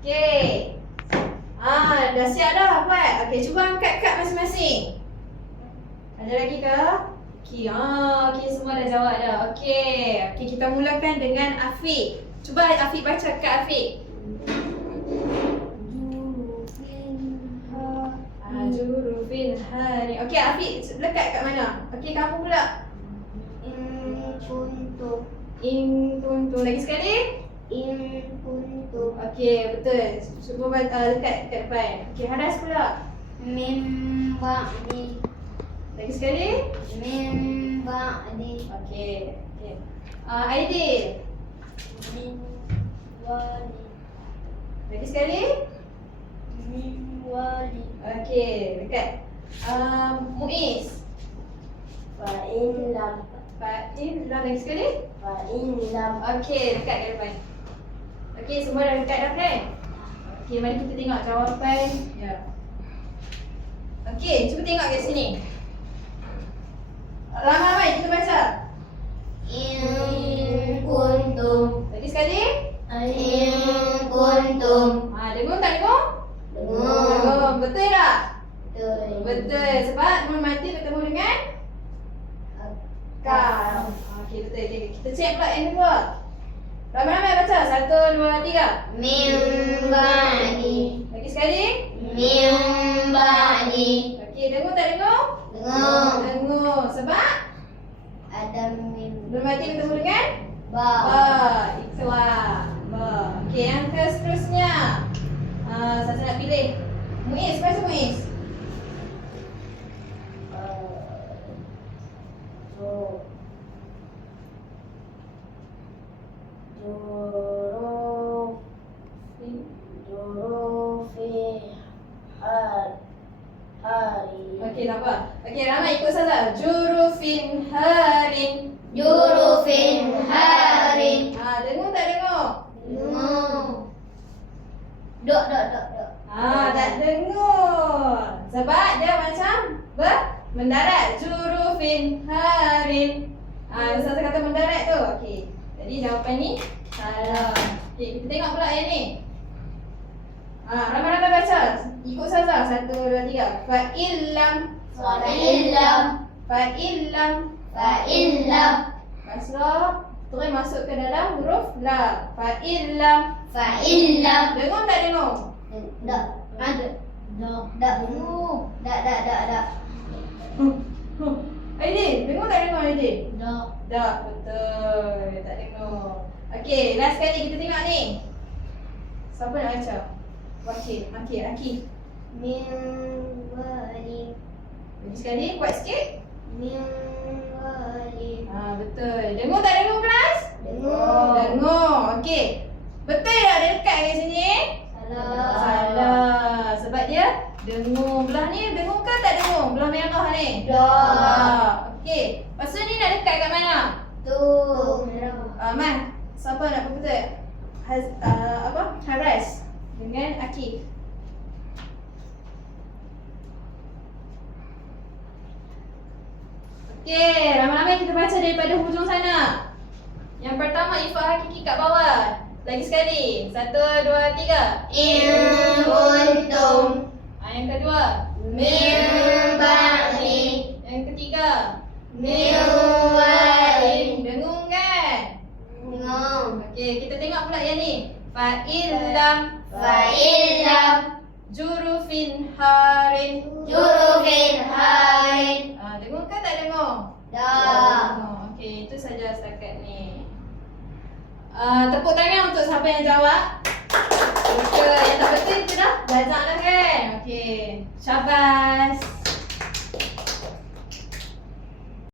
Okey. Dah siap dah buat. Okey, cuba angkat kad masing-masing. Ada lagi ke? Okey, okey, semua dah jawab dah. Okey, kita mulakan dengan Afiq. Cuba Afiq baca kad Afiq. Jurufin hari. Okey, Afiq lekat kat mana? Okey, kamu pula. In kuntum. Lagi sekali. Okey, betul. Cuba lekat kat depan. Okey, Hadas pula. Lagi sekali. Okey. Aidil. Lagi sekali. Okey, dekat. Muiz. Fa'in lam. Lagi sekali. Okey, dekat ke depan. Okey, semua dah dekat dah kan? Okey, mari kita tengok jawapan. Ya. Okey, cuba tengok kat sini. Ramai-ramai kita baca. Lagi sekali. Dengung tak dengung? Dengung. Betul tak? Betul. Sebab nun mati bertemu dengan kaf. Okey, betul. Okay. Kita cek pula yang kedua. Ramai-ramai baca. 1, 2, 3. Lagi sekali. Okey, dengung tak dengung? Dengung. Sebab nun mati bertemu dengan ikhlas. Okey, yang seterusnya. Saya nak pilih Muiz, baca Muiz. Okey, tak apa. Okey, ramai ikut saja. Jurufin harin. Dengung tak dengung? Tak dengung. Sebab dia macam mendarat. Jurufin harin. Saya kata mendarat tu. Okey. Jadi jawapan ni salah. Okey, kita tengok pula yang ni. Ramai-ramai baca. Ikut saja. 1, 2, 3. Fa'illam. Kasrah. Terus masuk ke dalam huruf lam. Fa'illam. Dengung tak dengung? Aidil, dengung tak dengung Aidil? Tak, betul. Tak dengung. Okey, last sekali kita tengok ni. Siapa nak baca? Akif. Lagi sekali, kuat sikit. Betul. Dengung tak dengung kelas? Dengung. Okey. Betul tak ada dekat kat sini? Salah. Sebab dia dengung. Belah ni dengung ke tak dengung? Belah merah ni? Okey. Lepas tu ni nak dekat kat mana? Man, siapa nak betul? Haras dengan Akif. Okey, ramai-ramai kita baca daripada hujung sana. Yang pertama, ifad hakiki kat bawah. Lagi sekali. 1, 2, 3. Yang kedua. Yang ketiga. Dengung kan? Okey, kita tengok pula yang ni. Fa'illam. Jurufin harin. Dengung ke tak dengung? Okey, itu saja setakat ni. Tepuk tangan untuk siapa yang jawab. Yang tak betul kita dah belajar dah kan? Okey, syabas.